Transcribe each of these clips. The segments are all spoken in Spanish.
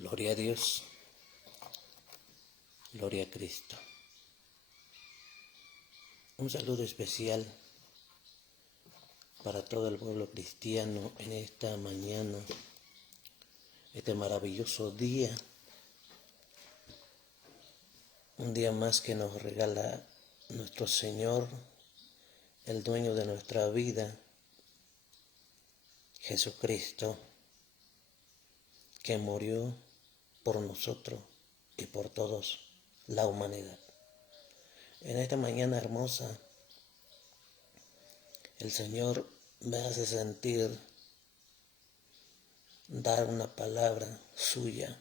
Gloria a Dios, gloria a Cristo. Un saludo especial para todo el pueblo cristiano en esta mañana, este maravilloso día, un día más que nos regala nuestro Señor, el dueño de nuestra vida, Jesucristo, que murió por nosotros y por todos la humanidad. En esta mañana hermosa, el Señor me hace sentir dar una palabra suya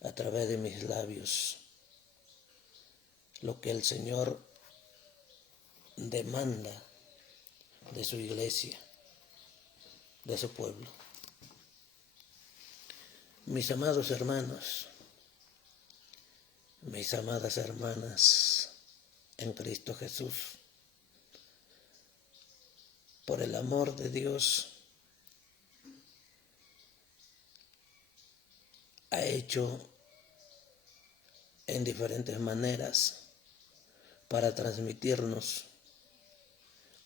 a través de mis labios, lo que el Señor demanda de su iglesia, de su pueblo. Mis amados hermanos, mis amadas hermanas en Cristo Jesús, por el amor de Dios, ha hecho en diferentes maneras para transmitirnos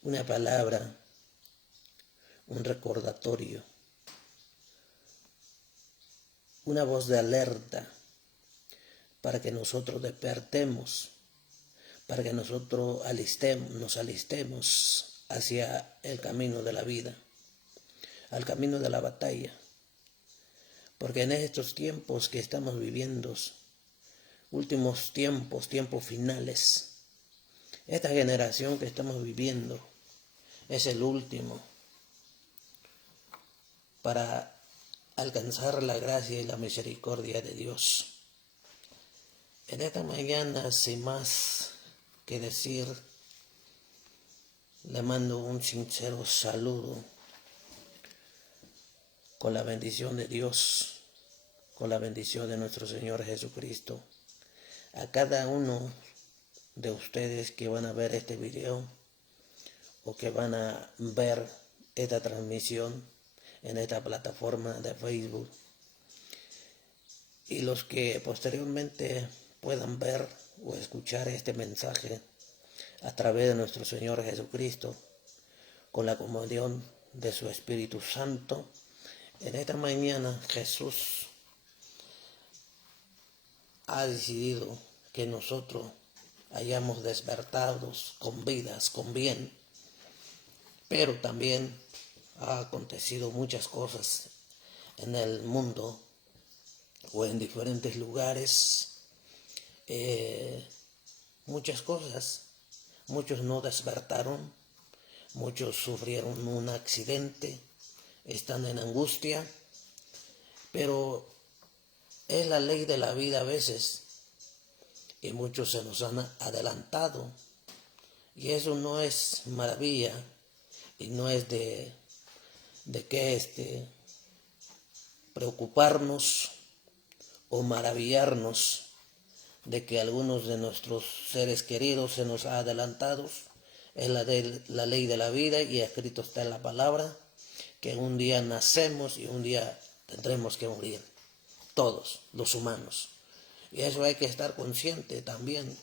una palabra, un recordatorio, una voz de alerta para que nosotros despertemos, para que nosotros nos alistemos hacia el camino de la vida, al camino de la batalla. Porque en estos tiempos que estamos viviendo, últimos tiempos finales, esta generación que estamos viviendo es el último para alcanzar la gracia y la misericordia de Dios. En esta mañana, sin más que decir, le mando un sincero saludo con la bendición de Dios, con la bendición de nuestro Señor Jesucristo, a cada uno de ustedes que van a ver este video o que van a ver esta transmisión en esta plataforma de Facebook, y los que posteriormente puedan ver o escuchar este mensaje a través de nuestro Señor Jesucristo, con la comunión de su Espíritu Santo. En esta mañana Jesús ha decidido que nosotros hayamos despertados con vidas, con bien, pero también ha acontecido muchas cosas en el mundo o en diferentes lugares, muchas cosas. Muchos no despertaron, muchos sufrieron un accidente, están en angustia, pero es la ley de la vida a veces, y muchos se nos han adelantado, y eso no es maravilla, y no es de qué preocuparnos o maravillarnos de que algunos de nuestros seres queridos se nos ha adelantado. Es la ley de la vida, y escrito está en la palabra que un día nacemos y un día tendremos que morir, todos los humanos. Y eso hay que estar consciente también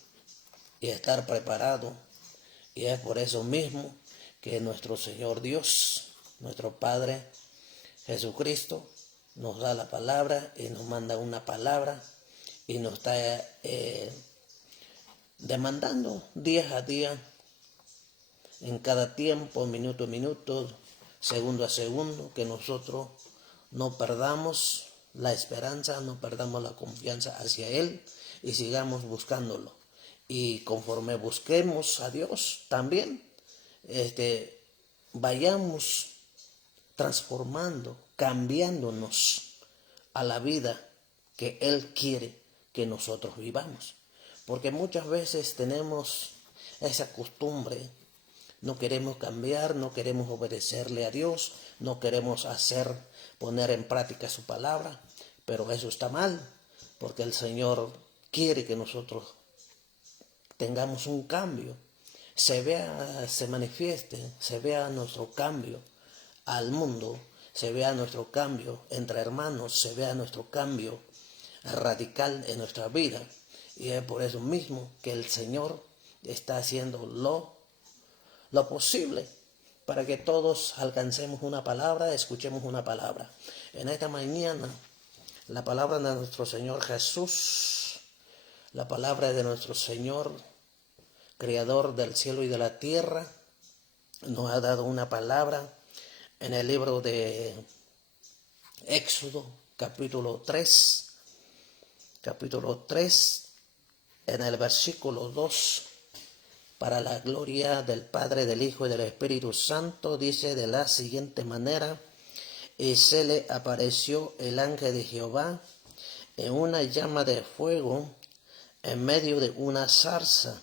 y estar preparado. Y es por eso mismo que nuestro Señor Dios, nuestro Padre Jesucristo, nos da la palabra y nos manda una palabra y nos está demandando día a día, en cada tiempo, minuto a minuto, segundo a segundo, que nosotros no perdamos la esperanza, no perdamos la confianza hacia Él y sigamos buscándolo. Y conforme busquemos a Dios también, vayamos transformando, cambiándonos a la vida que Él quiere que nosotros vivamos. Porque muchas veces tenemos esa costumbre, no queremos cambiar, no queremos obedecerle a Dios, no queremos poner en práctica su palabra, pero eso está mal, porque el Señor quiere que nosotros tengamos un cambio, se manifieste, se vea nuestro cambio al mundo, se vea nuestro cambio entre hermanos, se vea nuestro cambio radical en nuestra vida. Y es por eso mismo que el Señor está haciendo lo posible para que todos alcancemos una palabra, escuchemos una palabra. En esta mañana, la palabra de nuestro Señor Jesús, la palabra de nuestro Señor, Creador del cielo y de la tierra, nos ha dado una palabra en el libro de Éxodo, capítulo 3, en el versículo 2, para la gloria del Padre, del Hijo y del Espíritu Santo, dice de la siguiente manera: y se le apareció el ángel de Jehová en una llama de fuego en medio de una zarza.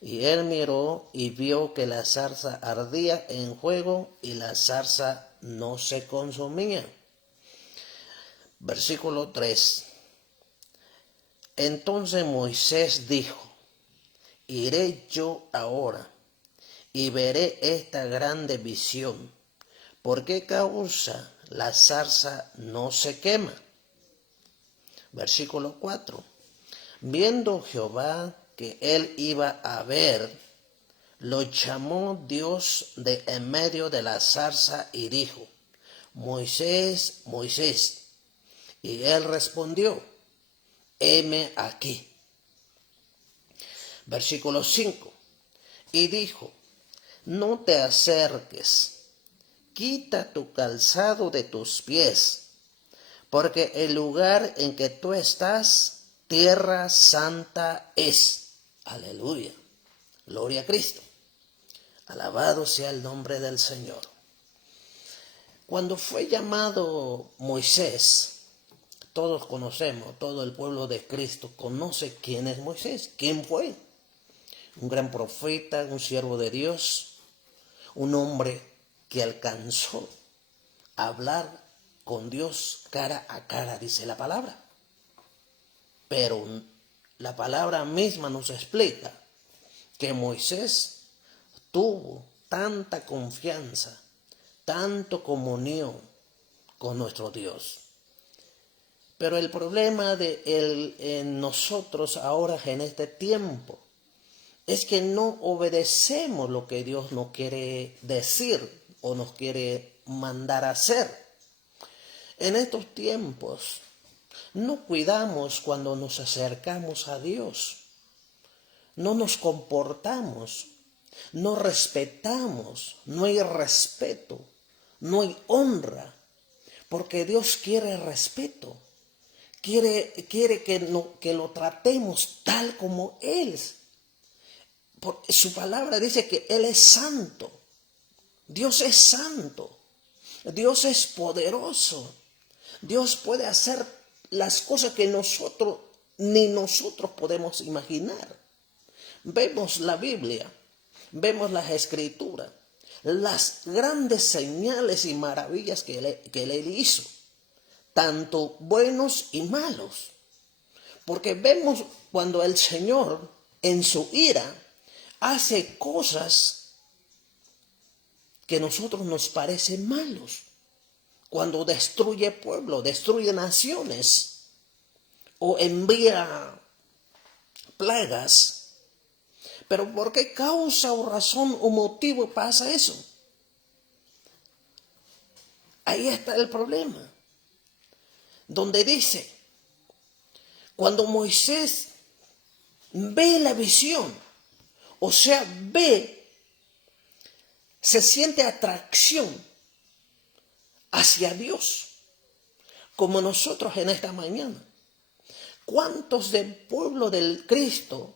Y él miró y vio que la zarza ardía en fuego y la zarza no se consumía. Versículo 3. Entonces Moisés dijo: iré yo ahora y veré esta grande visión. ¿Por qué causa la zarza no se quema? Versículo 4. Viendo Jehová que él iba a ver, lo llamó Dios de en medio de la zarza y dijo: Moisés, Moisés. Y él respondió: heme aquí. Versículo 5. Y dijo: no te acerques, quita tu calzado de tus pies, porque el lugar en que tú estás, tierra santa es. Aleluya. Gloria a Cristo. Alabado sea el nombre del Señor. Cuando fue llamado Moisés, todos conocemos, todo el pueblo de Cristo conoce quién es Moisés, quién fue. Un gran profeta, un siervo de Dios, un hombre que alcanzó a hablar con Dios cara a cara, dice la palabra. Pero la palabra misma nos explica que Moisés tuvo tanta confianza, tanto comunión con nuestro Dios. Pero el problema en nosotros ahora en este tiempo es que no obedecemos lo que Dios nos quiere decir o nos quiere mandar a hacer. En estos tiempos no cuidamos cuando nos acercamos a Dios. No nos comportamos, no respetamos, no hay respeto, no hay honra, porque Dios quiere respeto, quiere que lo tratemos tal como Él. Su palabra dice que Él es santo, Dios es santo, Dios es poderoso, Dios puede hacer las cosas que ni nosotros podemos imaginar. Vemos la Biblia, vemos las Escrituras, las grandes señales y maravillas que él hizo, tanto buenos y malos. Porque vemos cuando el Señor en su ira hace cosas que a nosotros nos parecen malos. Cuando destruye pueblos, destruye naciones o envía plagas. Pero ¿por qué causa o razón o motivo pasa eso? Ahí está el problema. Donde dice, cuando Moisés ve la visión, o sea, se siente atracción hacia Dios, como nosotros en esta mañana. ¿Cuántos del pueblo del Cristo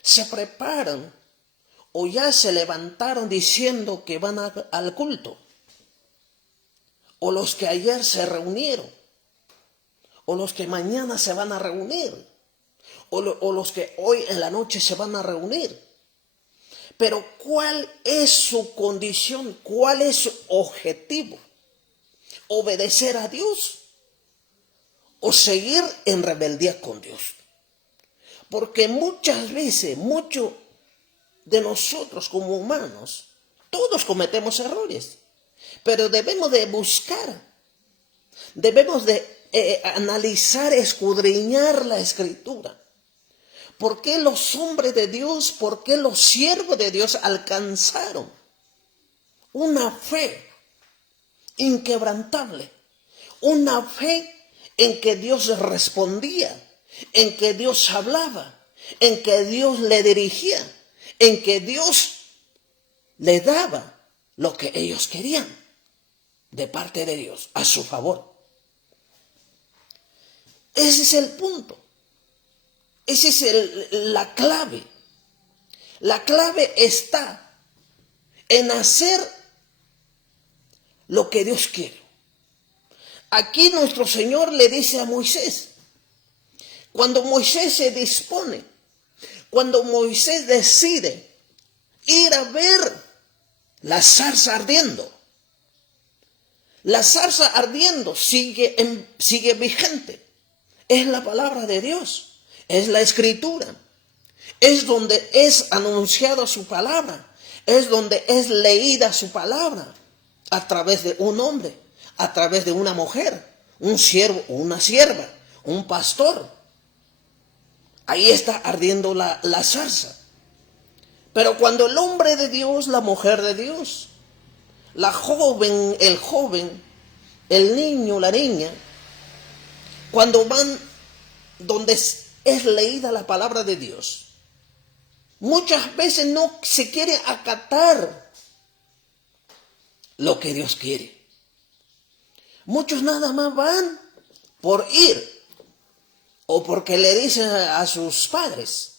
se preparan o ya se levantaron diciendo que van al culto? O los que ayer se reunieron, o los que mañana se van a reunir, o los que hoy en la noche se van a reunir. Pero ¿cuál es su condición? ¿Cuál es su objetivo? ¿Obedecer a Dios o seguir en rebeldía con Dios? Porque muchas veces, muchos de nosotros como humanos, todos cometemos errores. Pero debemos de buscar, debemos de analizar, escudriñar la Escritura. ¿Por qué los hombres de Dios, por qué los siervos de Dios alcanzaron una fe inquebrantable? Una fe en que Dios respondía, en que Dios hablaba, en que Dios le dirigía, en que Dios le daba lo que ellos querían de parte de Dios, a su favor. Ese es el punto. Esa es la clave. La clave está en hacer lo que Dios quiere. Aquí nuestro Señor le dice a Moisés, cuando Moisés se dispone, cuando Moisés decide ir a ver la zarza ardiendo, la zarza ardiendo sigue vigente. Es la palabra de Dios, es la Escritura, es donde es anunciada su palabra, es donde es leída su palabra a través de un hombre, a través de una mujer, un siervo o una sierva, un pastor. Ahí está ardiendo la zarza. Pero cuando el hombre de Dios, la mujer de Dios, la joven, el niño, la niña, cuando van donde es leída la palabra de Dios, muchas veces no se quiere acatar lo que Dios quiere. Muchos nada más van por ir, o porque le dicen a sus padres,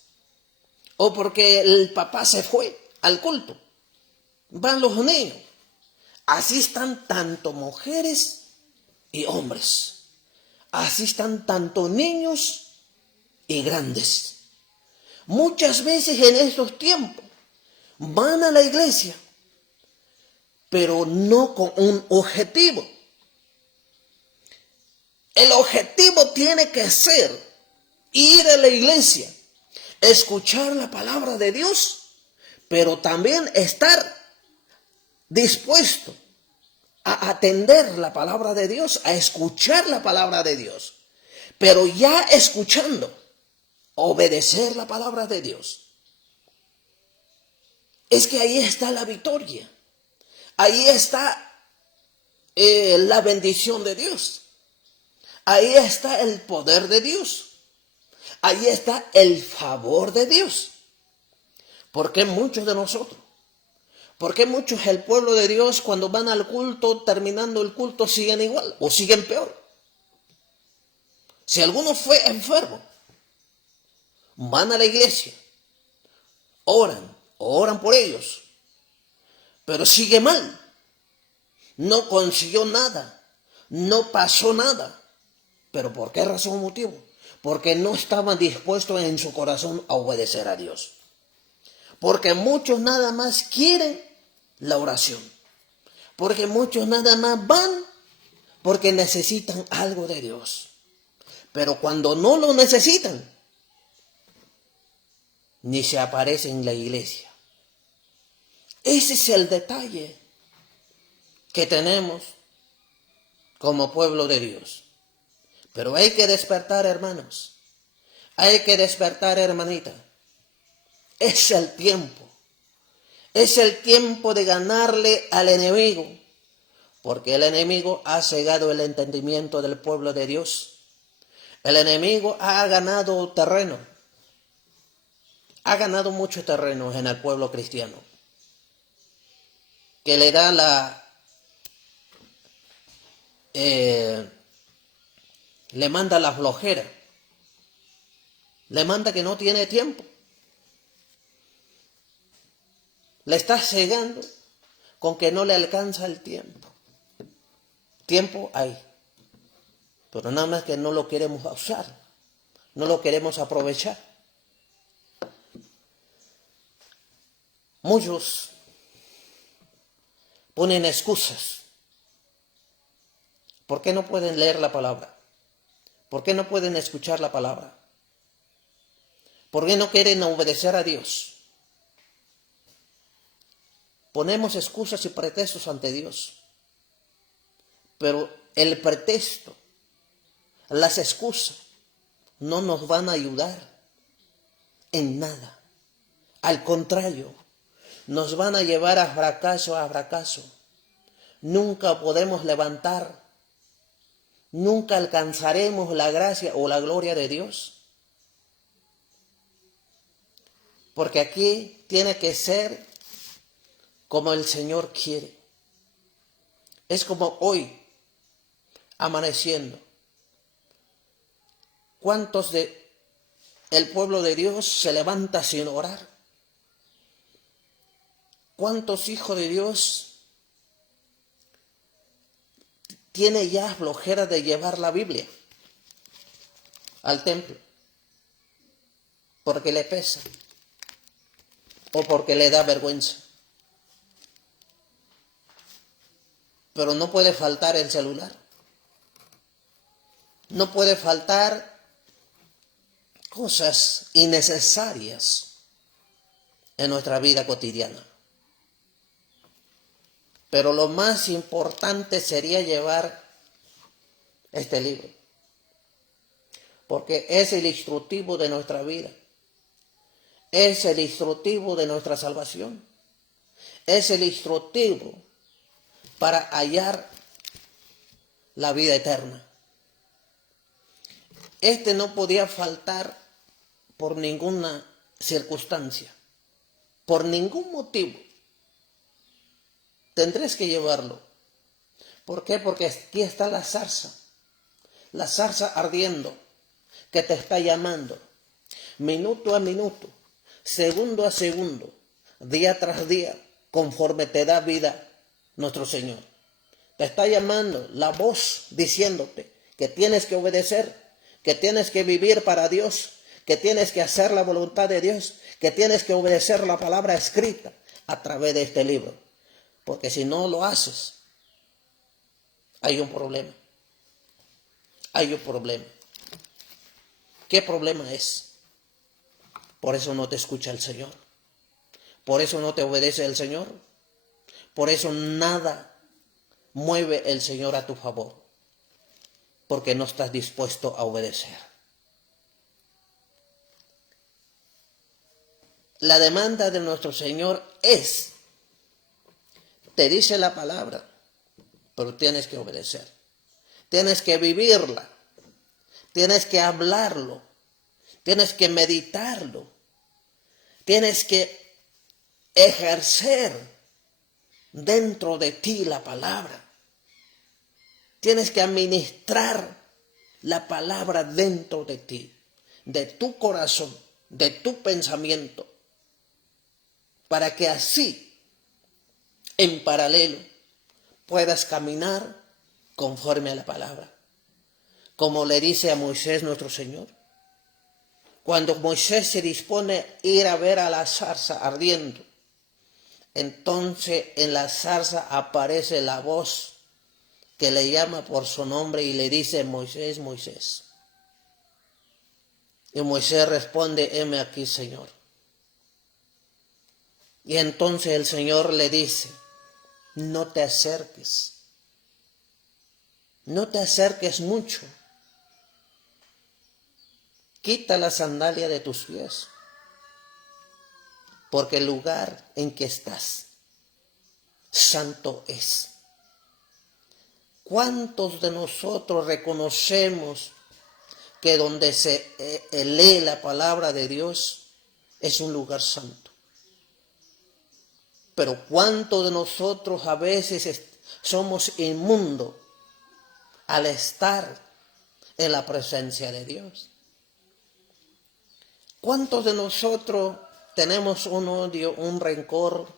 o porque el papá se fue al culto. Van los niños. Así están tanto mujeres y hombres. Así están tanto niños y grandes. Muchas veces en estos tiempos van a la iglesia, pero no con un objetivo. El objetivo tiene que ser ir a la iglesia, escuchar la palabra de Dios, pero también estar dispuesto a atender la palabra de Dios, a escuchar la palabra de Dios. Pero ya escuchando, obedecer la palabra de Dios. Es que ahí está la victoria. Ahí está la bendición de Dios. Ahí está el poder de Dios. Ahí está el favor de Dios. ¿Por qué muchos de nosotros? ¿Por qué muchos el pueblo de Dios cuando van al culto, terminando el culto, siguen igual o siguen peor? Si alguno fue enfermo, van a la iglesia, oran por ellos, pero sigue mal. No consiguió nada, no pasó nada. ¿Pero por qué razón o motivo? Porque no estaban dispuestos en su corazón a obedecer a Dios. Porque muchos nada más quieren la oración. Porque muchos nada más van porque necesitan algo de Dios. Pero cuando no lo necesitan, ni se aparece en la iglesia. Ese es el detalle que tenemos como pueblo de Dios. Pero hay que despertar, hermanos. Hay que despertar, hermanita. Es el tiempo. Es el tiempo de ganarle al enemigo. Porque el enemigo ha cegado el entendimiento del pueblo de Dios. El enemigo ha ganado terreno. Ha ganado mucho terreno en el pueblo cristiano. Que le da le manda la flojera. Le manda que no tiene tiempo. Le está cegando con que no le alcanza el tiempo. Tiempo hay, pero nada más que no lo queremos usar, no lo queremos aprovechar. Muchos ponen excusas. ¿Por qué no pueden leer la palabra? ¿Por qué no pueden escuchar la palabra? ¿Por qué no quieren obedecer a Dios? Ponemos excusas y pretextos ante Dios. Pero el pretexto, las excusas, no nos van a ayudar en nada. Al contrario, nos van a llevar a fracaso, a fracaso. Nunca podemos levantar, nunca alcanzaremos la gracia o la gloria de Dios. Porque aquí tiene que ser como el Señor quiere. Es como hoy, amaneciendo. ¿Cuántos de el pueblo de Dios se levanta sin orar? ¿Cuántos hijos de Dios tiene ya flojera de llevar la Biblia al templo? Porque le pesa o porque le da vergüenza. Pero no puede faltar el celular. No puede faltar cosas innecesarias en nuestra vida cotidiana. Pero lo más importante sería llevar este libro, porque es el instructivo de nuestra vida, es el instructivo de nuestra salvación, es el instructivo para hallar la vida eterna. Este no podía faltar por ninguna circunstancia, por ningún motivo. Tendréis que llevarlo. ¿Por qué? Porque aquí está la zarza ardiendo, que te está llamando, minuto a minuto, segundo a segundo, día tras día, conforme te da vida nuestro Señor. Te está llamando la voz diciéndote que tienes que obedecer, que tienes que vivir para Dios, que tienes que hacer la voluntad de Dios, que tienes que obedecer la palabra escrita a través de este libro. Porque si no lo haces, hay un problema. Hay un problema. ¿Qué problema es? Por eso no te escucha el Señor. Por eso no te obedece el Señor. Por eso nada mueve el Señor a tu favor. Porque no estás dispuesto a obedecer. La demanda de nuestro Señor es, te dice la palabra, pero tienes que obedecer. Tienes que vivirla. Tienes que hablarlo. Tienes que meditarlo. Tienes que ejercer dentro de ti la palabra. Tienes que administrar la palabra dentro de ti, de tu corazón, de tu pensamiento, para que así, en paralelo, puedas caminar conforme a la palabra. Como le dice a Moisés nuestro Señor. Cuando Moisés se dispone a ir a ver a la zarza ardiendo, entonces en la zarza aparece la voz que le llama por su nombre y le dice: Moisés, Moisés. Y Moisés responde: heme aquí, Señor. Y entonces el Señor le dice: no te acerques. No te acerques mucho. Quita la sandalia de tus pies, porque el lugar en que estás santo es. ¿Cuántos de nosotros reconocemos que donde se lee la palabra de Dios es un lugar santo? Pero ¿cuántos de nosotros a veces somos inmundos al estar en la presencia de Dios? ¿Cuántos de nosotros tenemos un odio, un rencor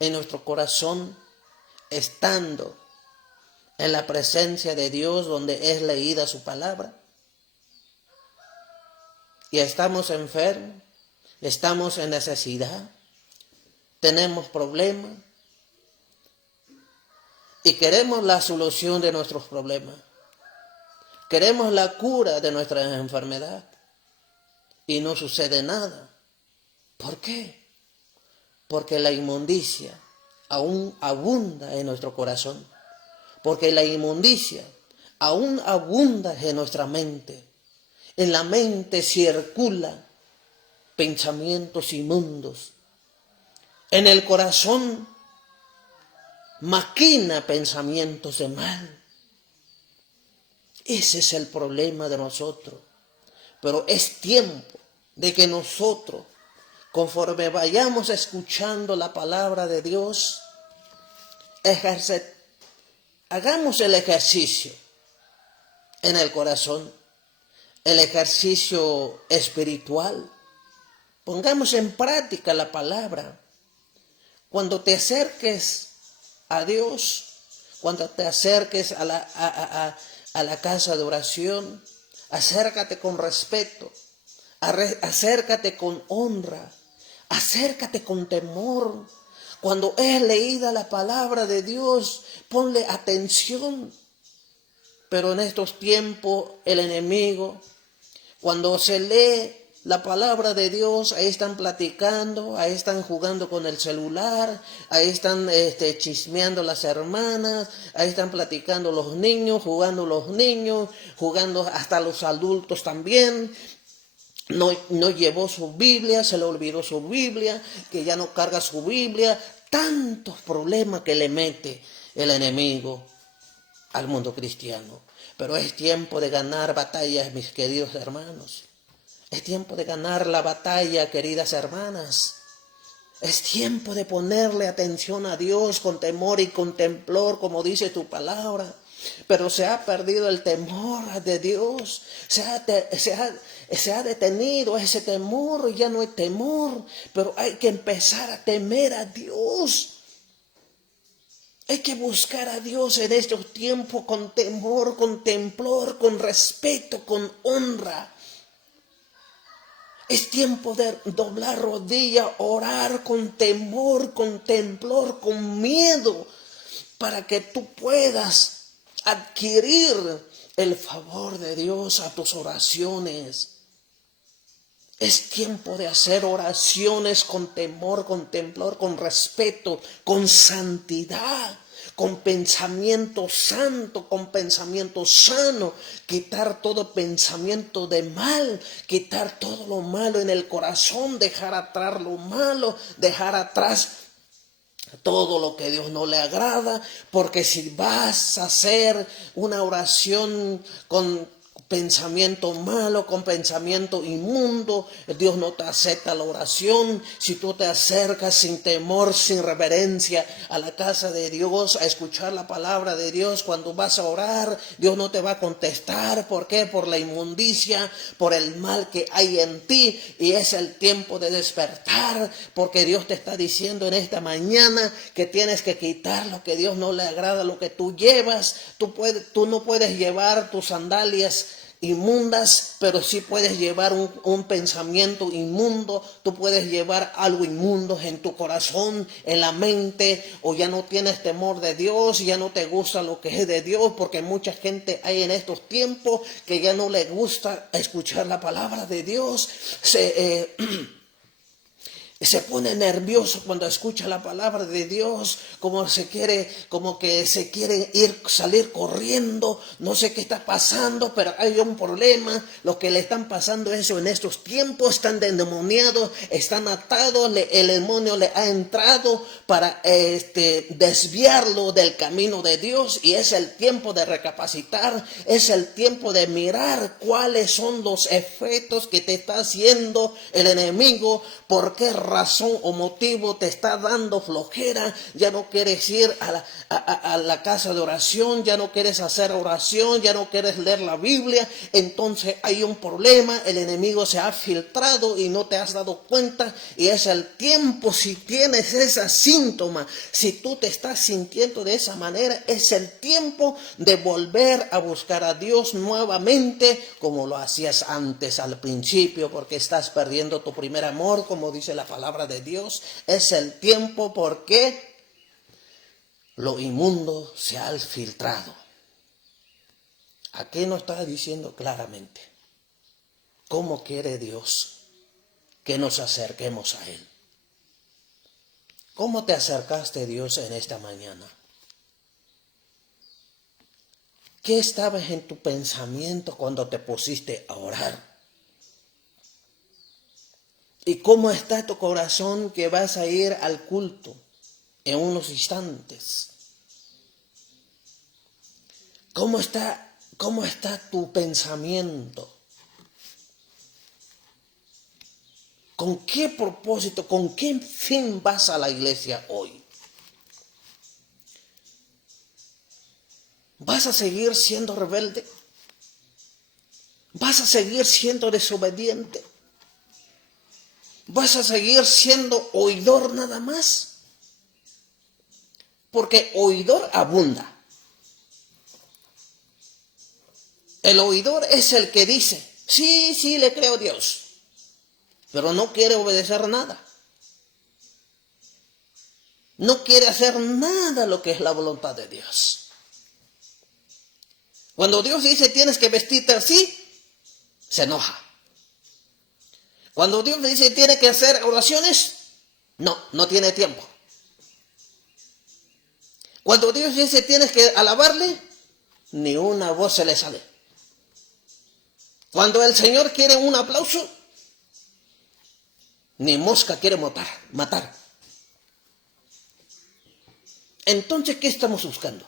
en nuestro corazón estando en la presencia de Dios donde es leída su palabra? Y estamos enfermos, estamos en necesidad, tenemos problemas y queremos la solución de nuestros problemas. Queremos la cura de nuestra enfermedad. Y no sucede nada. ¿Por qué? Porque la inmundicia aún abunda en nuestro corazón. porque la inmundicia aún abunda en nuestra mente. En la mente circula pensamientos inmundos. En el corazón maquina pensamientos de mal. Ese es el problema de nosotros. Pero es tiempo de que nosotros, conforme vayamos escuchando la palabra de Dios, hagamos el ejercicio en el corazón, el ejercicio espiritual. Pongamos en práctica la palabra. Cuando te acerques a Dios, cuando te acerques a la casa de oración, acércate con respeto, acércate con honra, acércate con temor. Cuando es leída la palabra de Dios, ponle atención. Pero en estos tiempos el enemigo, cuando se lee la palabra de Dios, ahí están platicando, ahí están jugando con el celular, ahí están chismeando las hermanas, ahí están platicando los niños, jugando hasta los adultos también. No llevó su Biblia, se le olvidó su Biblia, que ya no carga su Biblia. Tantos problemas que le mete el enemigo al mundo cristiano. Pero es tiempo de ganar batallas, mis queridos hermanos. Es tiempo de ganar la batalla, queridas hermanas. Es tiempo de ponerle atención a Dios con temor y con temblor, como dice tu palabra. Pero se ha perdido el temor de Dios. Se ha detenido ese temor, ya no hay temor. Pero hay que empezar a temer a Dios. Hay que buscar a Dios en estos tiempos con temor, con temblor, con respeto, con honra. Es tiempo de doblar rodilla, orar con temor, con temblor, con miedo, para que tú puedas adquirir el favor de Dios a tus oraciones. Es tiempo de hacer oraciones con temor, con temblor, con respeto, con santidad, con pensamiento santo, con pensamiento sano. Quitar todo pensamiento de mal, quitar todo lo malo en el corazón, dejar atrás lo malo, dejar atrás todo lo que a Dios no le agrada, porque si vas a hacer una oración con pensamiento malo, con pensamiento inmundo, Dios no te acepta la oración. Si tú te acercas sin temor, sin reverencia a la casa de Dios, a escuchar la palabra de Dios, cuando vas a orar, Dios no te va a contestar. ¿Por qué? Por la inmundicia, por el mal que hay en ti. Y es el tiempo de despertar, porque Dios te está diciendo en esta mañana que tienes que quitar lo que a Dios no le agrada, lo que tú llevas. Tú no puedes llevar tus sandalias inmundas, pero sí puedes llevar un pensamiento inmundo. Tú puedes llevar algo inmundo en tu corazón, en la mente, o ya no tienes temor de Dios, ya no te gusta lo que es de Dios, porque mucha gente hay en estos tiempos que ya no le gusta escuchar la palabra de Dios. Se pone nervioso cuando escucha la palabra de Dios, como que se quiere salir corriendo. No sé qué está pasando, pero hay un problema. Lo que le están pasando es eso en estos tiempos. Están endemoniados, están atados. El demonio le ha entrado para desviarlo del camino de Dios. Y es el tiempo de recapacitar, es el tiempo de mirar cuáles son los efectos que te está haciendo el enemigo. ¿Por qué razón o motivo te está dando flojera? Ya no quieres ir a la casa de oración, ya no quieres hacer oración, ya no quieres leer la Biblia. Entonces hay un problema, el enemigo se ha filtrado y no te has dado cuenta. Y es el tiempo, si tienes ese síntoma, si tú te estás sintiendo de esa manera, es el tiempo de volver a buscar a Dios nuevamente, como lo hacías antes al principio, porque estás perdiendo tu primer amor, como dice la palabra de Dios. Es el tiempo porque lo inmundo se ha filtrado. Aquí nos está diciendo claramente cómo quiere Dios que nos acerquemos a Él. ¿Cómo te acercaste a Dios en esta mañana? ¿Qué estaba en tu pensamiento cuando te pusiste a orar? ¿Y cómo está tu corazón que vas a ir al culto en unos instantes? ¿Cómo está tu pensamiento? ¿Con qué propósito, con qué fin vas a la iglesia hoy? ¿Vas a seguir siendo rebelde? ¿Vas a seguir siendo desobediente? ¿Vas a seguir siendo oidor nada más? Porque oidor abunda. El oidor es el que dice, sí, le creo a Dios, pero no quiere obedecer nada. No quiere hacer nada lo que es la voluntad de Dios. Cuando Dios dice tienes que vestirte así, se enoja. Cuando Dios le dice tiene que hacer oraciones, no tiene tiempo. Cuando Dios dice tienes que alabarle, ni una voz se le sale. Cuando el Señor quiere un aplauso, ni mosca quiere matar. Entonces, ¿qué estamos buscando?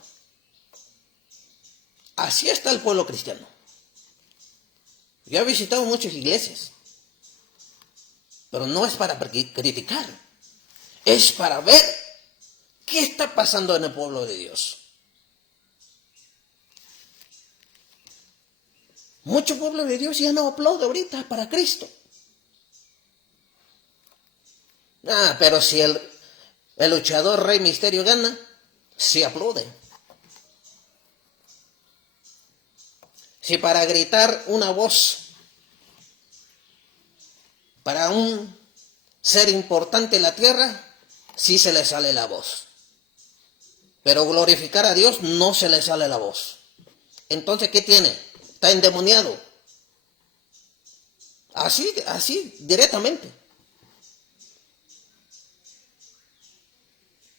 Así está el pueblo cristiano. Yo he visitado muchas iglesias, pero no es para criticar, es para ver qué está pasando en el pueblo de Dios. Mucho pueblo de Dios ya no aplaude ahorita para Cristo. Pero si el luchador Rey Misterio gana, sí aplaude. Si para gritar una voz, para un ser importante en la tierra, sí se le sale la voz. Pero glorificar a Dios no se le sale la voz. Entonces, ¿qué tiene? Está endemoniado. Así, directamente.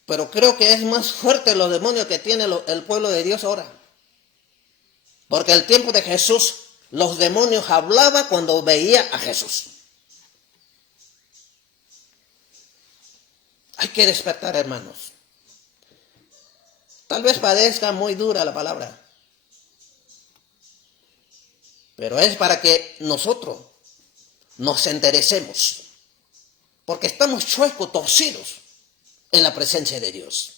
Pero creo que es más fuerte los demonios que tiene el pueblo de Dios ahora. Porque el tiempo de Jesús, los demonios hablaban cuando veía a Jesús. Hay que despertar, hermanos. Tal vez parezca muy dura la palabra, pero es para que nosotros nos enderecemos, porque estamos chuecos, torcidos en la presencia de Dios.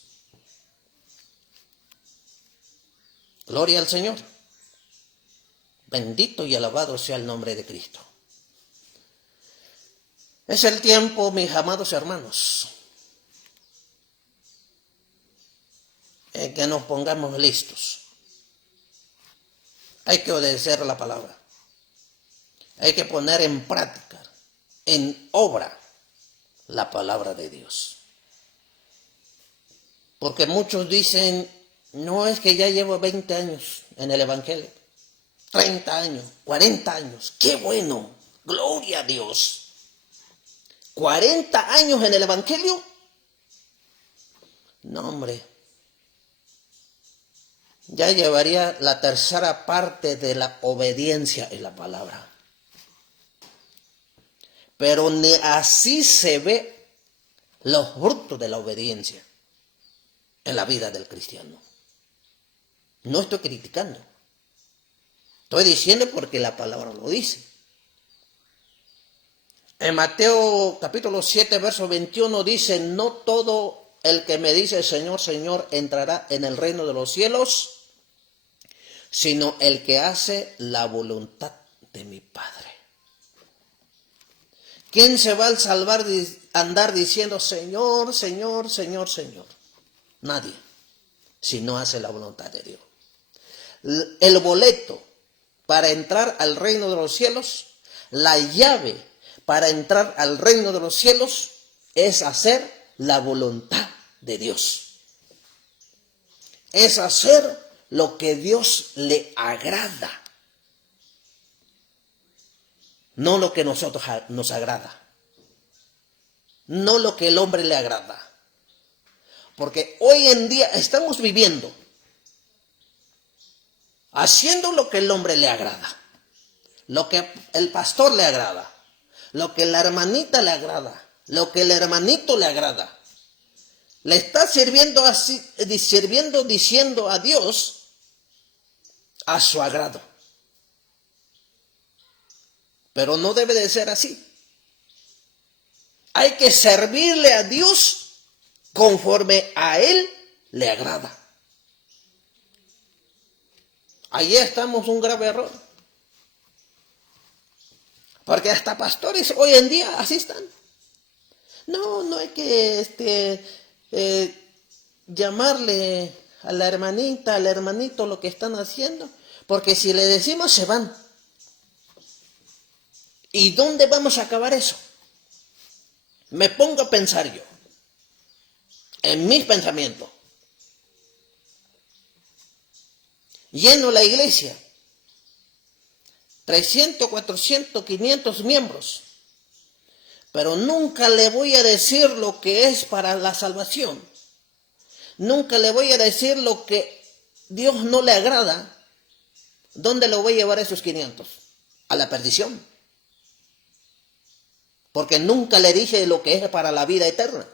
Gloria al Señor. Bendito y alabado sea el nombre de Cristo. Es el tiempo, mis amados hermanos, en que nos pongamos listos. Hay que obedecer la palabra. Hay que poner en práctica, en obra, la palabra de Dios. Porque muchos dicen, no, es que ya llevo 20 años en el Evangelio, 30 años, 40 años, ¡qué bueno! ¡Gloria a Dios! 40 años en el Evangelio. No, hombre. Ya llevaría la tercera parte de la obediencia en la palabra. Pero ni así se ve los frutos de la obediencia en la vida del cristiano. No estoy criticando. Estoy diciendo porque la palabra lo dice. En Mateo capítulo 7, verso 21 dice, no todo el que me dice Señor, Señor entrará en el reino de los cielos, sino el que hace la voluntad de mi Padre. ¿Quién se va a salvar de andar diciendo Señor, Señor, Señor, Señor? Nadie, si no hace la voluntad de Dios. El boleto para entrar al reino de los cielos, la llave para entrar al reino de los cielos es hacer la voluntad de Dios. Es hacer lo que Dios le agrada. No lo que nosotros nos agrada. No lo que el hombre le agrada. Porque hoy en día estamos viviendo haciendo lo que el hombre le agrada, lo que el pastor le agrada, lo que la hermanita le agrada, lo que el hermanito le agrada. Le está sirviendo así, diciendo a Dios a su agrado. Pero no debe de ser así. Hay que servirle a Dios conforme a Él le agrada. Ahí estamos un grave error. Porque hasta pastores hoy en día así están. No hay que llamarle a la hermanita, al hermanito lo que están haciendo. Porque si le decimos se van. ¿Y dónde vamos a acabar eso? Me pongo a pensar yo. En mis pensamientos. Lleno la iglesia. 300, 400, 500 miembros. Pero nunca le voy a decir lo que es para la salvación. Nunca le voy a decir lo que Dios no le agrada. ¿Dónde lo voy a llevar esos 500? A la perdición. Porque nunca le dije lo que es para la vida eterna.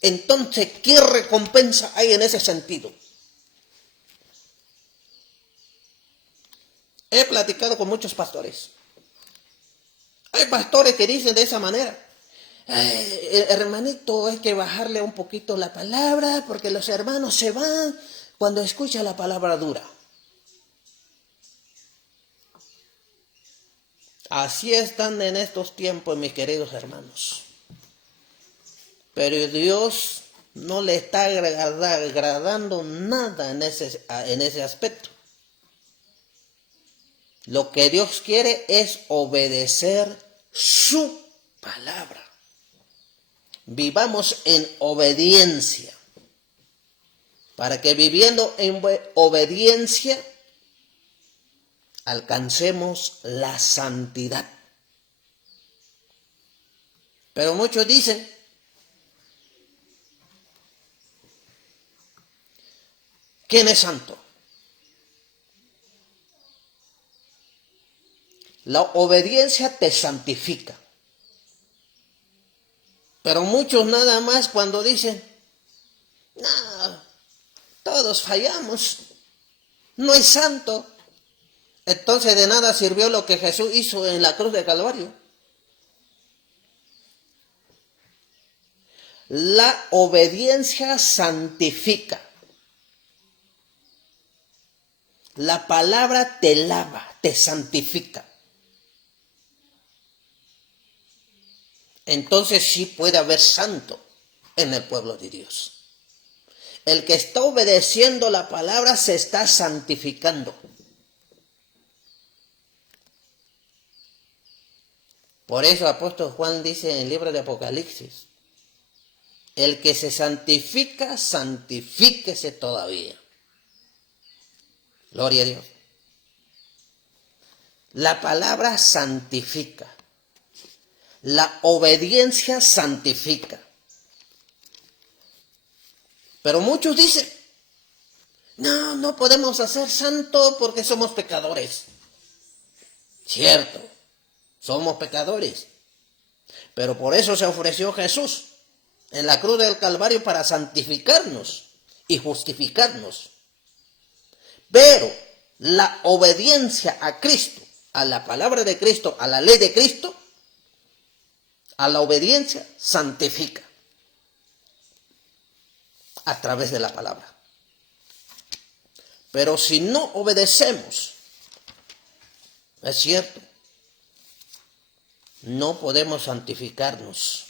Entonces, ¿qué recompensa hay en ese sentido? He platicado con muchos pastores. Hay pastores que dicen de esa manera. Hermanito, hay que bajarle un poquito la palabra porque los hermanos se van cuando escuchan la palabra dura. Así están en estos tiempos, mis queridos hermanos. Pero Dios no le está agradando nada en ese aspecto. Lo que Dios quiere es obedecer su palabra. Vivamos en obediencia. Para que viviendo en obediencia alcancemos la santidad. Pero muchos dicen, ¿quién es santo? La obediencia te santifica. Pero muchos nada más cuando dicen, no, todos fallamos, no es santo. Entonces de nada sirvió lo que Jesús hizo en la cruz de Calvario. La obediencia santifica. La palabra te lava, te santifica. Entonces sí puede haber santo en el pueblo de Dios. El que está obedeciendo la palabra se está santificando. Por eso el apóstol Juan dice en el libro de Apocalipsis, el que se santifica, santifíquese todavía. Gloria a Dios. La palabra santifica. La obediencia santifica. Pero muchos dicen, no podemos hacer santo porque somos pecadores. Cierto, somos pecadores. Pero por eso se ofreció Jesús en la cruz del Calvario para santificarnos y justificarnos. Pero la obediencia a Cristo, a la palabra de Cristo, a la ley de Cristo, a la obediencia santifica a través de la palabra. Pero si no obedecemos, es cierto, no podemos santificarnos.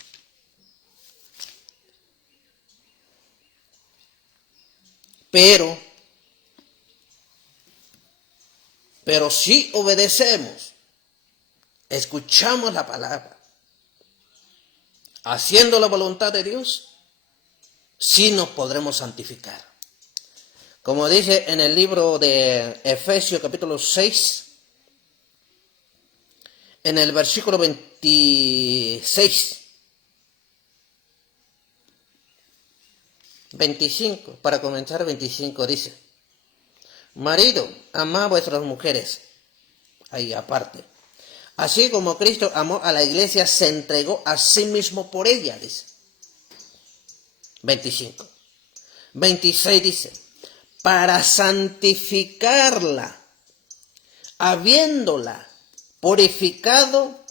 Pero si obedecemos, escuchamos la palabra, haciendo la voluntad de Dios, sí nos podremos santificar. Como dice en el libro de Efesios capítulo 6, en el versículo 26, 25, para comenzar 25 dice, Marido, amad a vuestras mujeres. Ahí aparte. Así como Cristo amó a la iglesia, se entregó a sí mismo por ella, dice. 25. 26 dice, para santificarla, habiéndola purificado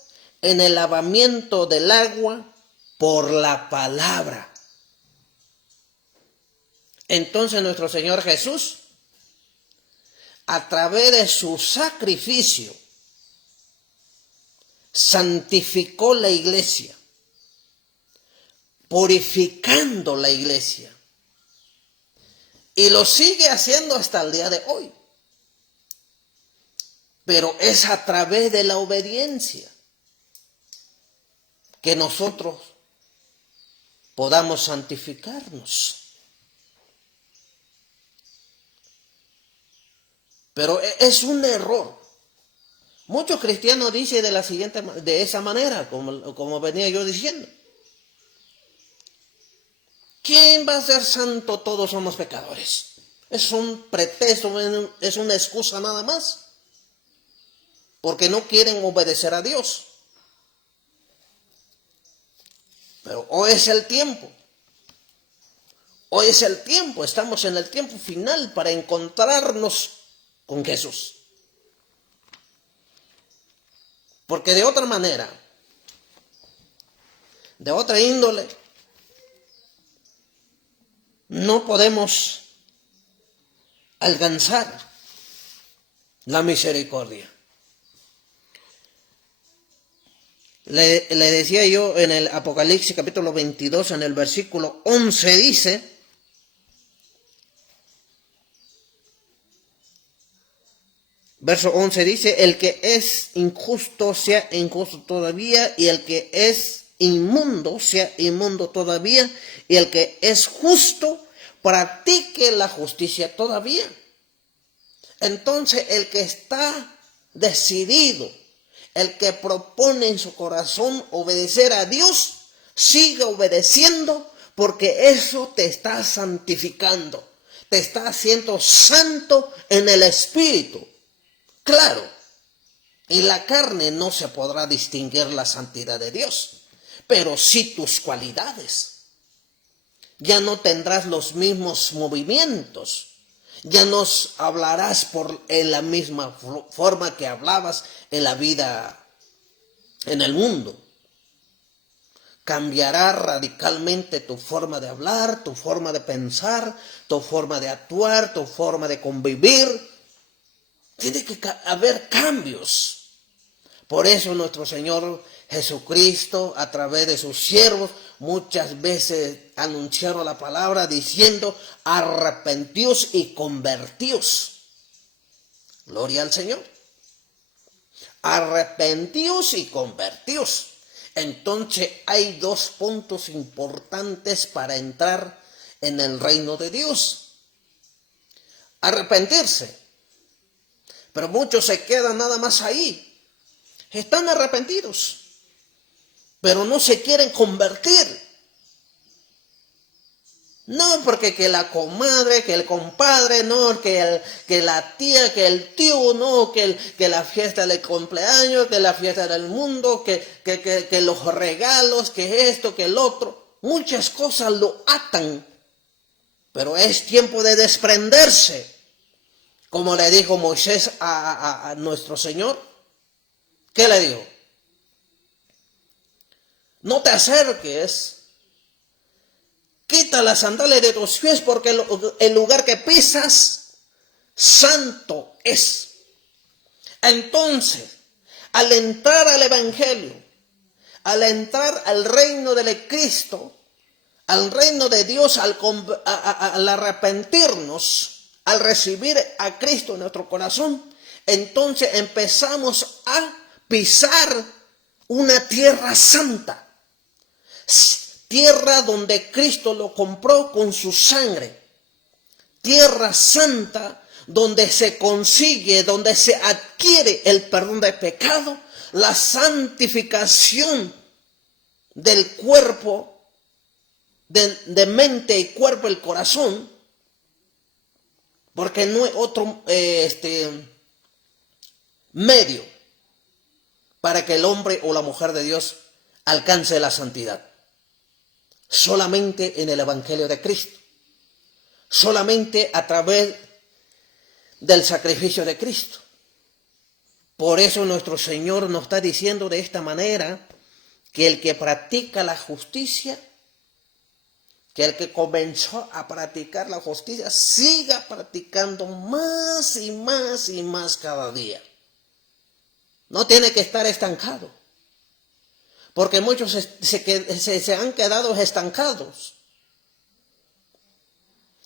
en el lavamiento del agua por la palabra. Entonces nuestro Señor Jesús, a través de su sacrificio, santificó la iglesia, purificando la iglesia. Y lo sigue haciendo hasta el día de hoy. Pero es a través de la obediencia que nosotros podamos santificarnos. Pero es un error. Muchos cristianos dicen de esa manera, como venía yo diciendo. ¿Quién va a ser santo? Todos somos pecadores. Es un pretexto, es una excusa nada más. Porque no quieren obedecer a Dios. Pero hoy es el tiempo. Hoy es el tiempo. Estamos en el tiempo final para encontrarnos con Jesús. Porque de otra manera, de otra índole, no podemos alcanzar la misericordia. Le decía yo en el Apocalipsis capítulo 22, en el versículo 11 dice, verso 11 dice, el que es injusto sea injusto todavía, y el que es inmundo sea inmundo todavía, y el que es justo practique la justicia todavía. Entonces el que está decidido, el que propone en su corazón obedecer a Dios, sigue obedeciendo, porque eso te está santificando, te está haciendo santo en el espíritu. Claro, en la carne no se podrá distinguir la santidad de Dios, pero sí tus cualidades. Ya no tendrás los mismos movimientos, ya no hablarás en la misma forma que hablabas en la vida, en el mundo. Cambiará radicalmente tu forma de hablar, tu forma de pensar, tu forma de actuar, tu forma de convivir. Tiene que haber cambios. Por eso nuestro Señor Jesucristo, a través de sus siervos, muchas veces anunciaron la palabra diciendo, arrepentíos y convertíos. Gloria al Señor. Arrepentíos y convertíos. Entonces hay dos puntos importantes para entrar en el reino de Dios. Arrepentirse. Pero muchos se quedan nada más ahí. Están arrepentidos, pero no se quieren convertir. No porque que la comadre, que el compadre, no, que la tía, que el tío, no, que la fiesta del cumpleaños, que la fiesta del mundo, que los regalos, que esto, que el otro. Muchas cosas lo atan, pero es tiempo de desprenderse. Como le dijo Moisés a nuestro Señor. ¿Qué le dijo? No te acerques. Quita las sandalias de tus pies, porque el lugar que pisas, santo es. Entonces, al entrar al Evangelio, al entrar al reino del Cristo, al reino de Dios, al arrepentirnos, al recibir a Cristo en nuestro corazón, entonces empezamos a pisar una tierra santa. Tierra donde Cristo lo compró con su sangre. Tierra santa donde se consigue, donde se adquiere el perdón de pecado, la santificación del cuerpo, de mente y cuerpo, el corazón. Porque no hay otro medio para que el hombre o la mujer de Dios alcance la santidad. Solamente en el Evangelio de Cristo. Solamente a través del sacrificio de Cristo. Por eso nuestro Señor nos está diciendo de esta manera que el que practica la justicia, que el que comenzó a practicar la justicia, siga practicando más y más y más cada día. No tiene que estar estancado, porque muchos se han quedado estancados.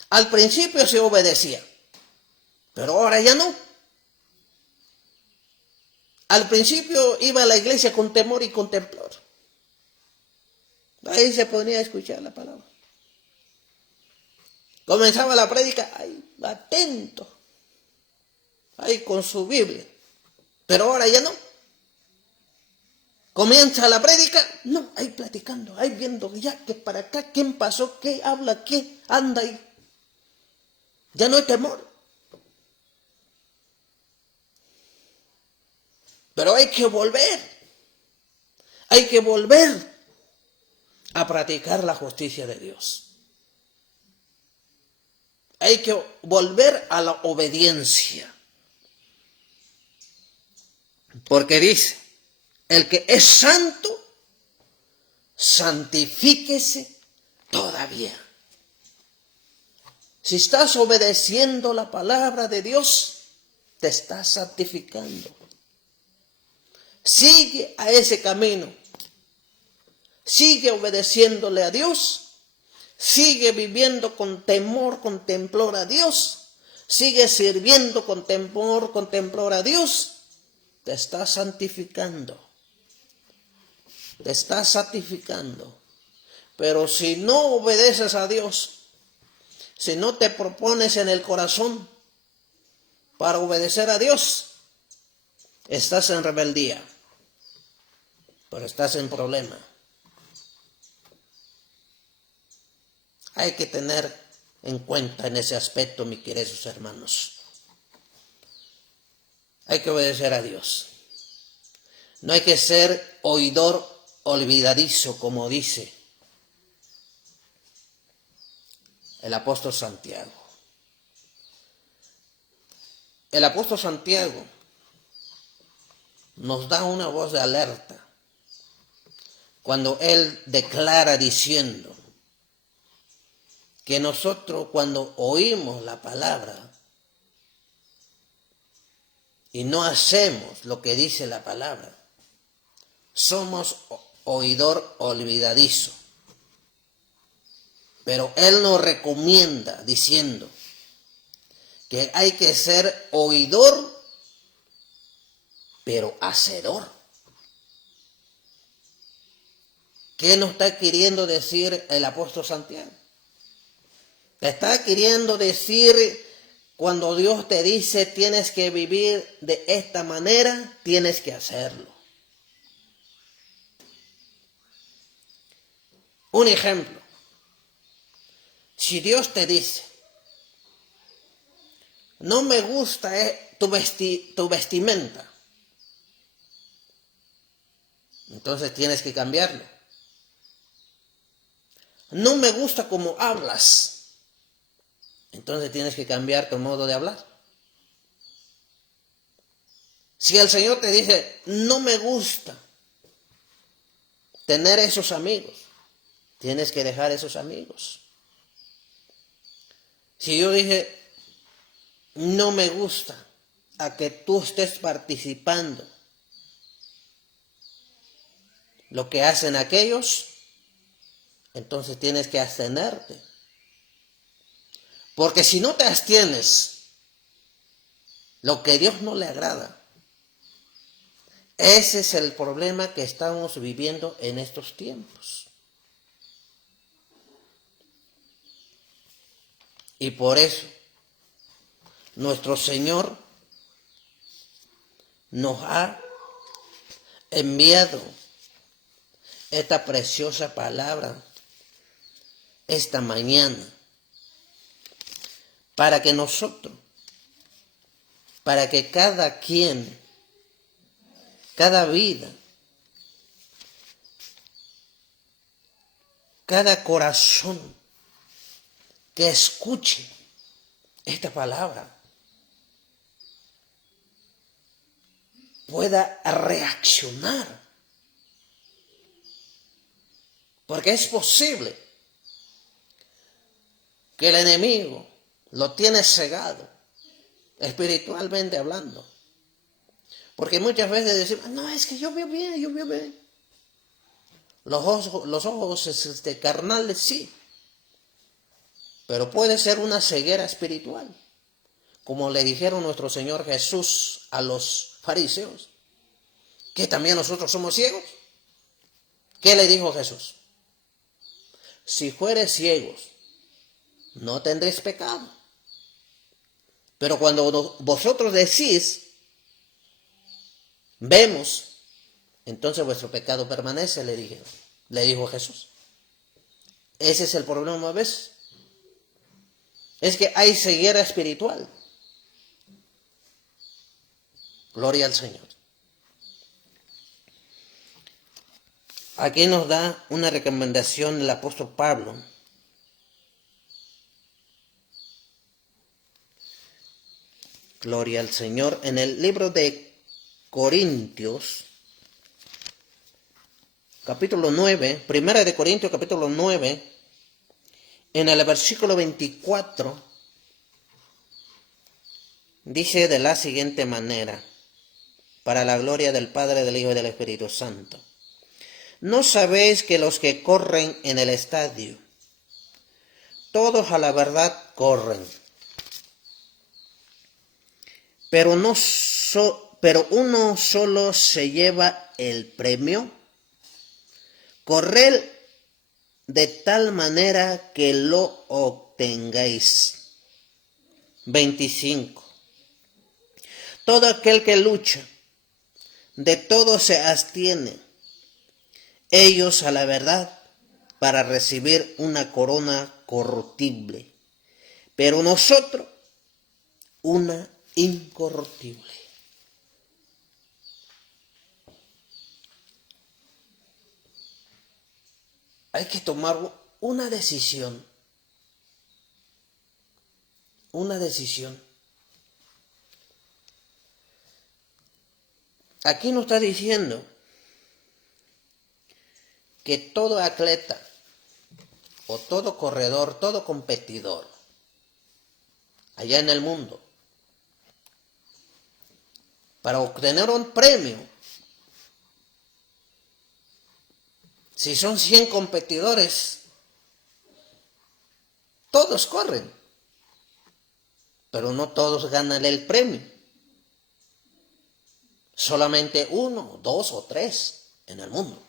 Al principio se obedecía, pero ahora ya no. Al principio iba a la iglesia con temor y con temblor. Ahí se ponía a escuchar la palabra. Comenzaba la prédica, ahí, atento, ahí con su Biblia. Pero ahora ya no. Comienza la prédica, no, ahí platicando, ahí viendo ya que para acá, quién pasó, qué habla, qué anda ahí. Ya no hay temor. Pero hay que volver a practicar la justicia de Dios. Hay que volver a la obediencia. Porque dice, el que es santo, santifíquese todavía. Si estás obedeciendo la palabra de Dios, te estás santificando. Sigue a ese camino. Sigue obedeciéndole a Dios. Sigue viviendo con temor, con temblor a Dios. Sigue sirviendo con temor, con temblor a Dios. Te estás santificando. Te estás santificando. Pero si no obedeces a Dios, si no te propones en el corazón para obedecer a Dios, estás en rebeldía. Pero estás en problema. Hay que tener en cuenta en ese aspecto, mis queridos hermanos. Hay que obedecer a Dios. No hay que ser oidor olvidadizo, como dice el apóstol Santiago. El apóstol Santiago nos da una voz de alerta cuando él declara diciendo que nosotros cuando oímos la palabra y no hacemos lo que dice la palabra, somos oidor olvidadizo. Pero él nos recomienda diciendo que hay que ser oidor, pero hacedor. ¿Qué nos está queriendo decir el apóstol Santiago? Te está queriendo decir, cuando Dios te dice tienes que vivir de esta manera, tienes que hacerlo. Un ejemplo. Si Dios te dice, no me gusta tu vestimenta, entonces tienes que cambiarlo. No me gusta cómo hablas, entonces tienes que cambiar tu modo de hablar. Si el Señor te dice, no me gusta tener esos amigos, tienes que dejar esos amigos. Si yo dije, no me gusta a que tú estés participando lo que hacen aquellos, entonces tienes que abstenerte. Porque si no te abstienes, lo que a Dios no le agrada. Ese es el problema que estamos viviendo en estos tiempos. Y por eso, nuestro Señor nos ha enviado esta preciosa palabra esta mañana para que nosotros para que cada quien, cada vida, cada corazón que escuche esta palabra pueda reaccionar. Porque es posible que el enemigo lo tiene cegado, espiritualmente hablando. Porque muchas veces decimos, no, es que yo veo bien, yo veo bien. Los ojos carnales sí, pero puede ser una ceguera espiritual, como le dijeron nuestro Señor Jesús a los fariseos, que también nosotros somos ciegos. ¿Qué le dijo Jesús? Si fueres ciegos, no tendréis pecado. Pero cuando vosotros decís, vemos, entonces vuestro pecado permanece, le dijo Jesús. Ese es el problema a veces. Es que hay ceguera espiritual. Gloria al Señor. Aquí nos da una recomendación del apóstol Pablo. Gloria al Señor. En el libro de Corintios, capítulo 9, primera de Corintios, capítulo 9, en el versículo 24, dice de la siguiente manera, para la gloria del Padre, del Hijo y del Espíritu Santo. ¿No sabéis que los que corren en el estadio, todos a la verdad corren, pero uno solo se lleva el premio? Corred de tal manera que lo obtengáis. 25. Todo aquel que lucha, de todo se abstiene, ellos a la verdad, para recibir una corona corruptible, pero nosotros una incorruptible. Hay que tomar una decisión. Una decisión. Aquí nos está diciendo que todo atleta o todo corredor, todo competidor allá en el mundo, para obtener un premio, si son 100 competidores, todos corren, pero no todos ganan el premio. Solamente 1, 2 o 3 en el mundo.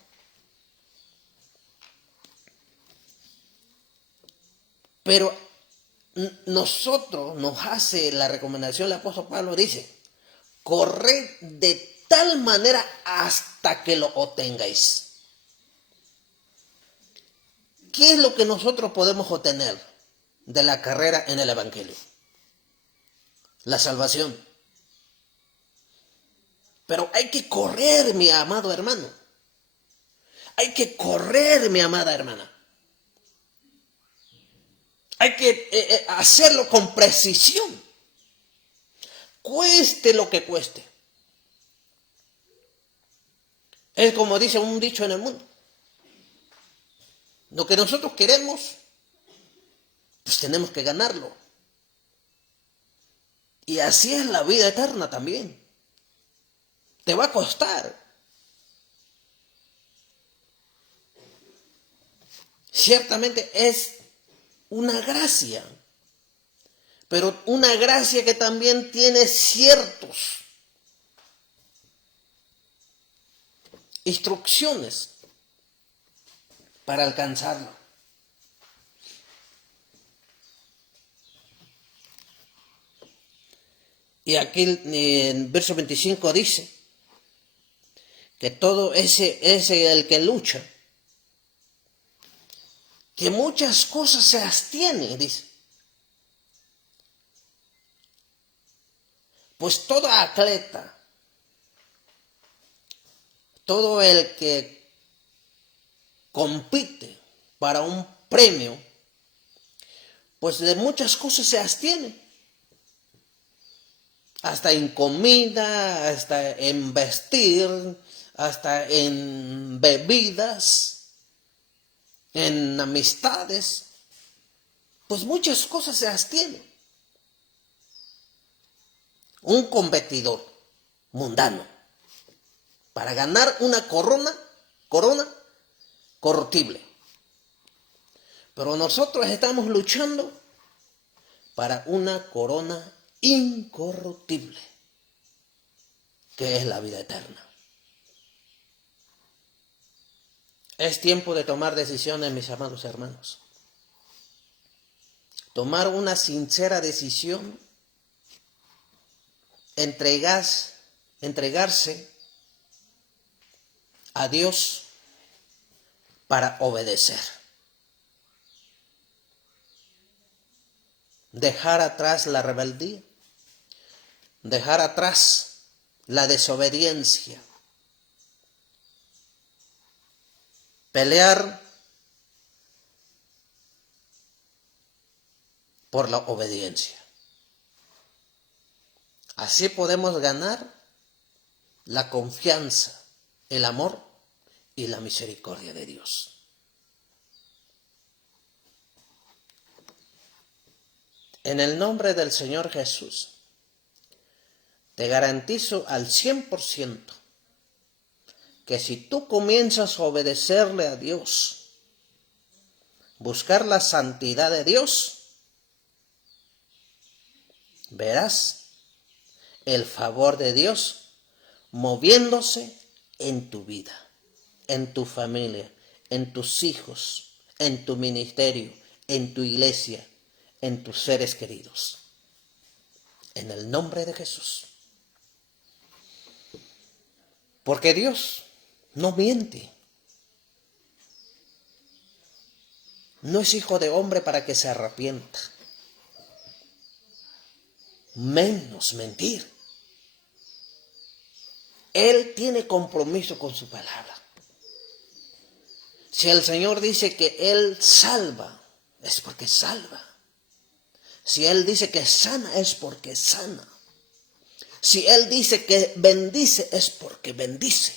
Pero nosotros nos hace la recomendación, el apóstol Pablo dice, corred de tal manera hasta que lo obtengáis. ¿Qué es lo que nosotros podemos obtener de la carrera en el Evangelio? La salvación. Pero hay que correr, mi amado hermano. Hay que correr, mi amada hermana. Hay que hacerlo con precisión. Cueste lo que cueste. Es como dice un dicho en el mundo. Lo que nosotros queremos, pues tenemos que ganarlo. Y así es la vida eterna también. Te va a costar. Ciertamente es una gracia, pero una gracia que también tiene ciertas instrucciones para alcanzarlo. Y aquí en verso 25 dice que todo ese el que lucha, que muchas cosas se abstiene, dice. Pues todo atleta, todo el que compite para un premio, pues de muchas cosas se abstiene. Hasta en comida, hasta en vestir, hasta en bebidas, en amistades, pues muchas cosas se abstienen. Un competidor mundano, para ganar una corona corruptible. Pero nosotros estamos luchando para una corona incorruptible, que es la vida eterna. Es tiempo de tomar decisiones, mis amados hermanos. Tomar una sincera decisión, entregarse a Dios para obedecer. Dejar atrás la rebeldía, dejar atrás la desobediencia, pelear por la obediencia. Así podemos ganar la confianza, el amor y la misericordia de Dios. En el nombre del Señor Jesús, te garantizo al 100% que si tú comienzas a obedecerle a Dios, buscar la santidad de Dios, verás el favor de Dios moviéndose en tu vida, en tu familia, en tus hijos, en tu ministerio, en tu iglesia, en tus seres queridos. En el nombre de Jesús. Porque Dios no miente. No es hijo de hombre para que se arrepienta. Menos mentir. Él tiene compromiso con su palabra. Si el Señor dice que Él salva, es porque salva. Si Él dice que sana, es porque sana. Si Él dice que bendice, es porque bendice.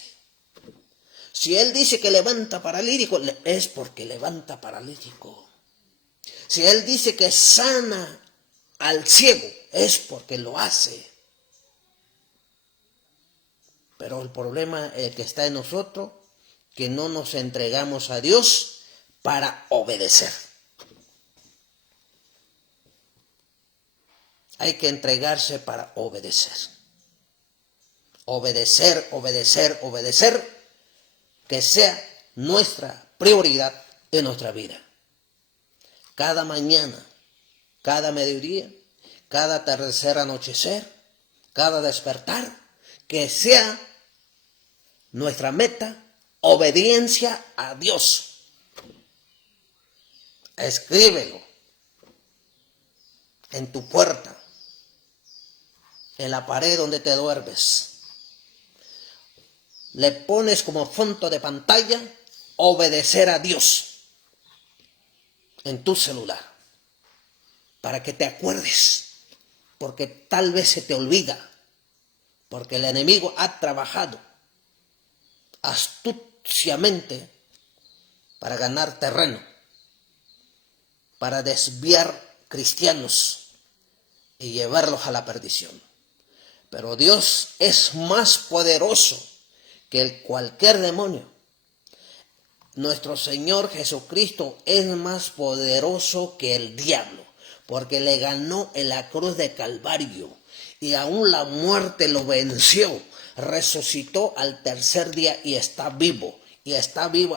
Si Él dice que levanta paralítico, es porque levanta paralítico. Si Él dice que sana al ciego, es porque lo hace. Pero el problema que está en nosotros, que no nos entregamos a Dios para obedecer. Hay que entregarse para obedecer. Obedecer, obedecer, obedecer. Que sea nuestra prioridad en nuestra vida. Cada mañana, cada mediodía, cada atardecer, anochecer, cada despertar, que sea nuestra meta, obediencia a Dios. Escríbelo en tu puerta, en la pared donde te duermes. Le pones como fondo de pantalla obedecer a Dios en tu celular para que te acuerdes, porque tal vez se te olvida, porque el enemigo ha trabajado astuciamente para ganar terreno, para desviar cristianos y llevarlos a la perdición. Pero Dios es más poderoso que cualquier demonio. Nuestro Señor Jesucristo es más poderoso que el diablo, porque le ganó en la cruz de Calvario y aún la muerte lo venció. Resucitó al tercer día y está vivo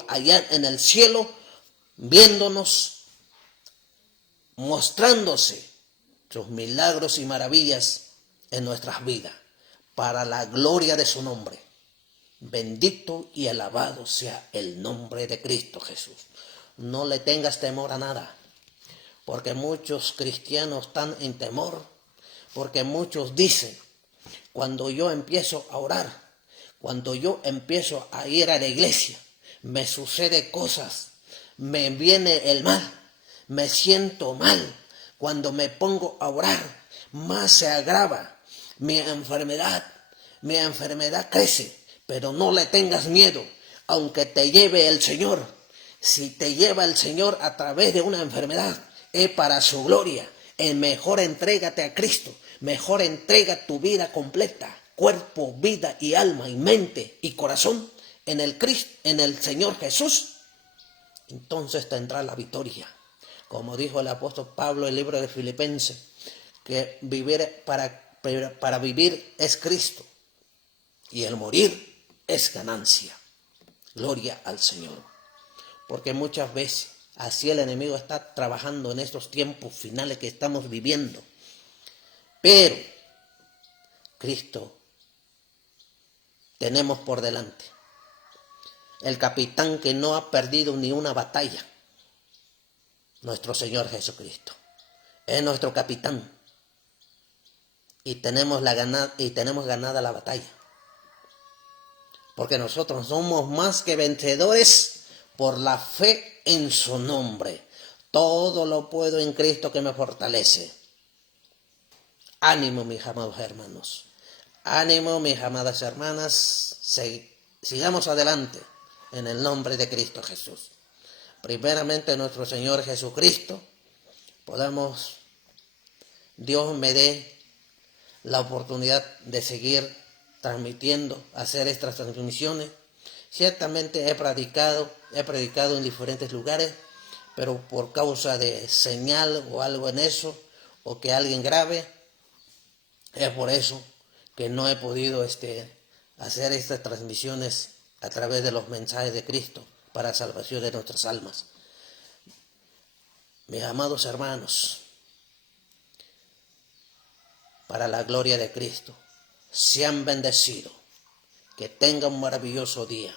allá en el cielo, viéndonos, mostrándose sus milagros y maravillas en nuestras vidas, para la gloria de su nombre. Bendito y alabado sea el nombre de Cristo Jesús. No le tengas temor a nada, porque muchos cristianos están en temor, porque muchos dicen cuando yo empiezo a orar, cuando yo empiezo a ir a la iglesia, me sucede cosas, me viene el mal, me siento mal. Cuando me pongo a orar, más se agrava mi enfermedad crece, pero no le tengas miedo, aunque te lleve el Señor. Si te lleva el Señor a través de una enfermedad, es para su gloria. Mejor entrégate a Cristo, mejor entrega tu vida completa, cuerpo, vida y alma y mente y corazón en el Señor Jesús. Entonces tendrá la victoria. Como dijo el apóstol Pablo en el libro de Filipenses, que para vivir es Cristo y el morir es ganancia. Gloria al Señor. Porque muchas veces así el enemigo está trabajando en estos tiempos finales que estamos viviendo. Pero Cristo tenemos por delante. El capitán que no ha perdido ni una batalla. Nuestro Señor Jesucristo. Es nuestro capitán. Y tenemos ganada la batalla. Porque nosotros somos más que vencedores por la fe en su nombre. Todo lo puedo en Cristo que me fortalece. Ánimo, mis amados hermanos. Ánimo, mis amadas hermanas. Sigamos adelante en el nombre de Cristo Jesús. Primeramente nuestro Señor Jesucristo. Dios me dé la oportunidad de seguir transmitiendo, hacer estas transmisiones. Ciertamente he predicado en diferentes lugares, pero por causa de señal o algo en eso, o que alguien grabe, es por eso que no he podido hacer estas transmisiones a través de los mensajes de Cristo para salvación de nuestras almas. Mis amados hermanos, para la gloria de Cristo, sean bendecidos, que tengan un maravilloso día.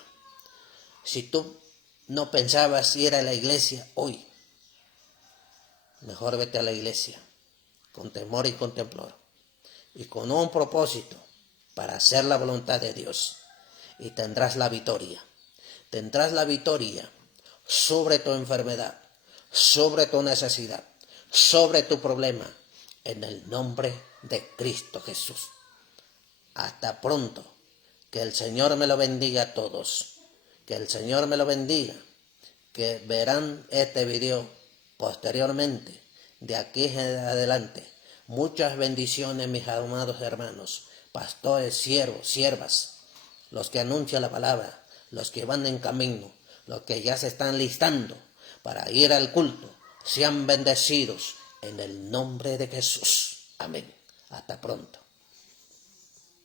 Si tú no pensabas ir a la iglesia hoy, mejor vete a la iglesia, con temor y con temblor, y con un propósito para hacer la voluntad de Dios, y tendrás la victoria. Tendrás la victoria sobre tu enfermedad, sobre tu necesidad, sobre tu problema, en el nombre de Cristo Jesús. Hasta pronto. Que el Señor me lo bendiga a todos. Que el Señor me lo bendiga. Que verán este video posteriormente, de aquí en adelante. Muchas bendiciones, mis amados hermanos, pastores, siervos, siervas, los que anuncian la palabra, los que van en camino, los que ya se están listando para ir al culto. Sean bendecidos en el nombre de Jesús. Amén. Hasta pronto.